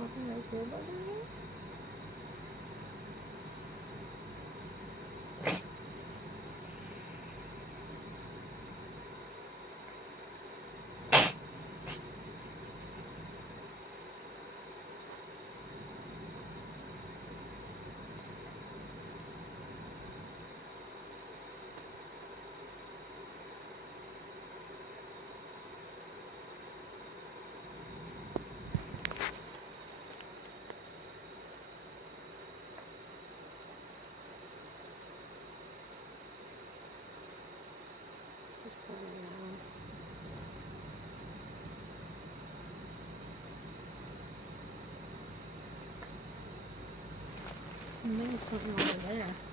something right here bugging you? Just pull it down. Maybe something over there.